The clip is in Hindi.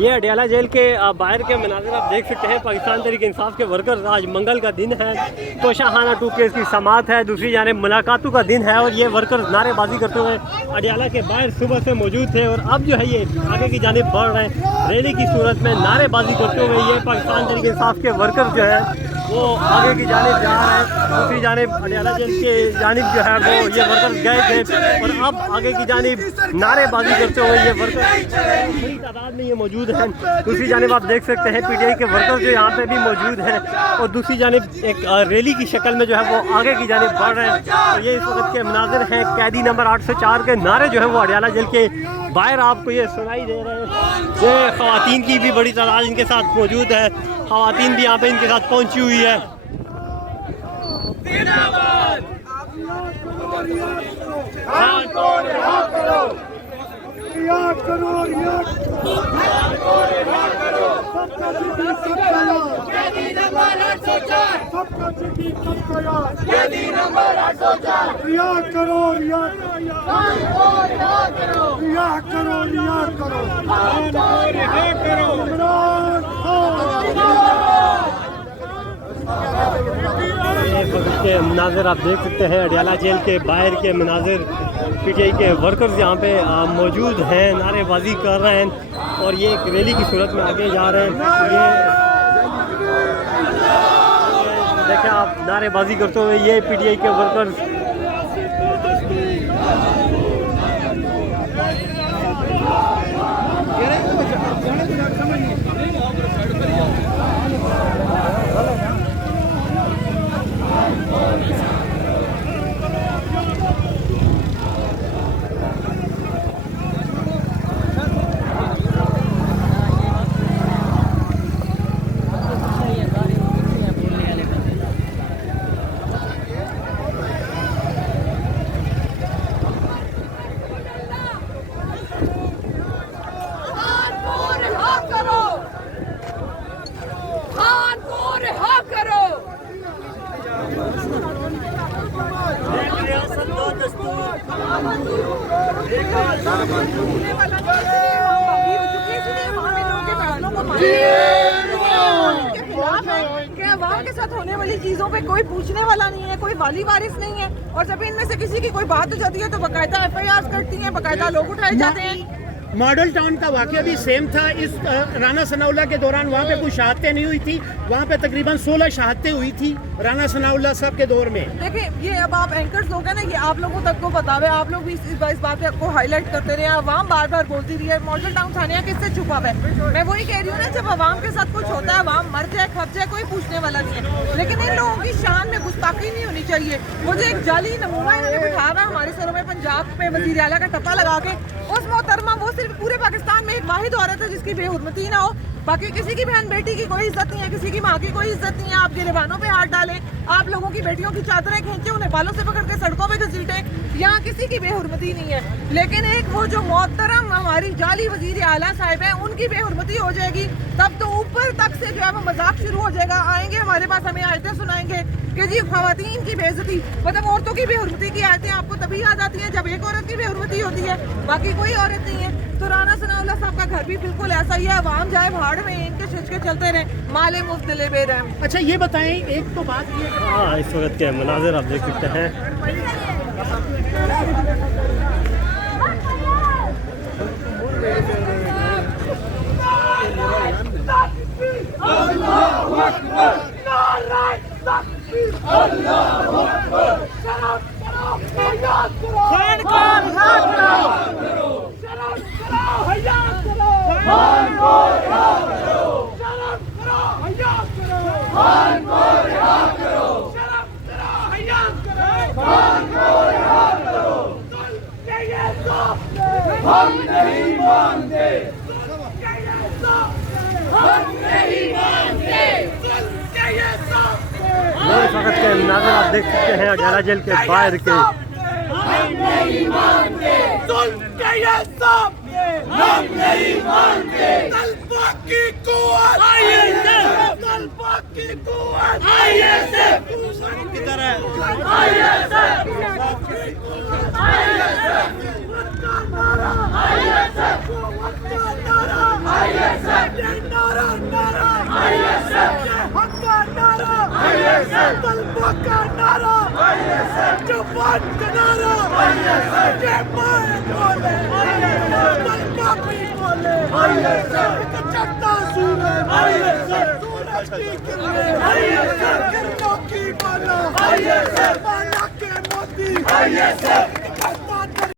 ये अडयाला जेल के बाहर के मनाज़िर आप देख सकते हैं। पाकिस्तान तहरीक इंसाफ के वर्कर्स, आज मंगल का दिन है, तो शाहाना 2 केस की समात है, दूसरी जानिब मुलाकातों का दिन है और ये वर्कर्स नारेबाजी करते हुए अडयाला के बाहर सुबह से मौजूद थे और अब जो है ये आगे की जानिब बढ़ रहे हैं। रैली की सूरत में नारेबाजी करते हुए ये पाकिस्तान तहरीक इंसाफ के वर्कर्स जो है वो आगे की जानिब जा रहे हैं। दूसरी जानिब अडयाला जेल के जानिब जो है वो ये वर्कर्स गए थे और अब आगे की जानिब नारेबाजी करते हुए ये वर्कर्स बड़ी तादाद में ये मौजूद हैं। दूसरी जानिब आप देख सकते हैं PTI के वर्कर्स जो यहाँ पे भी मौजूद हैं और दूसरी जानिब एक रैली की शक्ल में जो है वो आगे की जानिब बढ़ रहे हैं। तो ये इस वक्त के मनाज़िर हैं। कैदी नंबर 804 के नारे जो है वो अडयाला जेल के बाहर आपको ये सुनाई दे रहे हैं। ये ख़वातीन की भी बड़ी तादाद इनके साथ मौजूद है, ख़वातीन भी यहाँ पे इनके साथ पहुँची हुई है। के मनाज़िर आप देख सकते हैं अडयाला जेल के बाहर के मनाज़िर। PTI के वर्कर्स यहाँ पे मौजूद हैं, नारेबाजी कर रहे हैं और ये एक रैली की सूरत में आगे जा रहे हैं। ये देखें आप, नारेबाजी करते हुए ये PTI के वर्कर्स अवाम के साथ होने वाली चीजों पे कोई पूछने वाला नहीं है, कोई वाली वारिस नहीं है और जब इनमें से किसी की कोई बात हो जाती है तो बाकायदा FIR करती हैं, बाकायदा लोग उठाए जाते हैं। मॉडल टाउन का वाकया भी सेम था। इस राना सनाउल्लाह के दौरान वहाँ पे कोई शहादतें नहीं हुई थी, वहाँ पे तकरीबन 16 शहादतें हुई थी राना सनाउल्लाह साहब के दौर में। देखिए ये अब आप एंकर्स लोग हैं ना, ये आप लोगों तक को बतावे, आप लोग भी इस बात पे आपको हाईलाइट करते रहे। आवाम बार बार बोलती रही है मॉडल टाउन थाने किससे छुपा हुआ है। मैं वही कह रही हूँ ना, जब आवाम के साथ कुछ होता है, आवाम मर जाए खप जाए, कोई पूछने वाला नहीं है। लेकिन इन लोगों की शान में गुस्ताखी नहीं होनी चाहिए। मुझे एक जाली नमूना इन्होंने बिठा रहा हमारे सरों में, पंजाब पे वज़ीर आला का टप्पा लगा के। उस मोहतरमा वो सिर्फ पूरे पाकिस्तान में एक वाहिद औरत है जिसकी बेहुरमती ना हो, बाकी किसी की बहन बेटी की कोई इज्जत नहीं है, किसी की माँ की कोई इज्जत नहीं है। आप गिरबानों पे हाथ डालें, आप लोगों की बेटियों की चादरें खींचे, उन्हें बालों से पकड़ के सड़कों पे घसीटें, यहाँ किसी की बेहुरमती नहीं है। लेकिन एक वो जो मोहतरम हमारी जाली वजीर आला साहिब है, उनकी बेहुरमती हो जाएगी तब तो ऊपर तक से जो है वो मजाक शुरू हो जाएगा। आएंगे हमारे पास, हमें आयतें सुनाएंगे कि जी खवातीन की बेइज्जती, मतलब औरतों की बेहुरमती की आयतें आपको तभी याद आती हैं जब एक औरत की बेहुरमती होती है, बाकी कोई औरत नहीं है। तो राना सनाउल्लाह साहब का घर भी बिल्कुल ऐसा ही है। आवाम जाए भाड़ में, इनके छिचके चलते रहे, माले मुफ्त दिले बेरहम। अच्छा ये बताएं, एक तो बात ये, हाँ इस वक्त के मनाज़िर आप देख सकते हैं। हम नहीं मानते, हम नहीं मानते। इस वक्त के मनाज़िर आप देख सकते हैं अडयाला जेल के बाहर के। हम नहीं मानते, हम नहीं मानते। तलबा की कुव्वत ISF, तलबा की कुव्वत ISF किधर है? ISF, ISF, ISF, ISF, तलबा का नारा, जवान का नारा, ये मार बोले, तलबा भी बोले, चढ़ता सूरज, सूरज की किरणें, किरणों की माला, माला के मोती,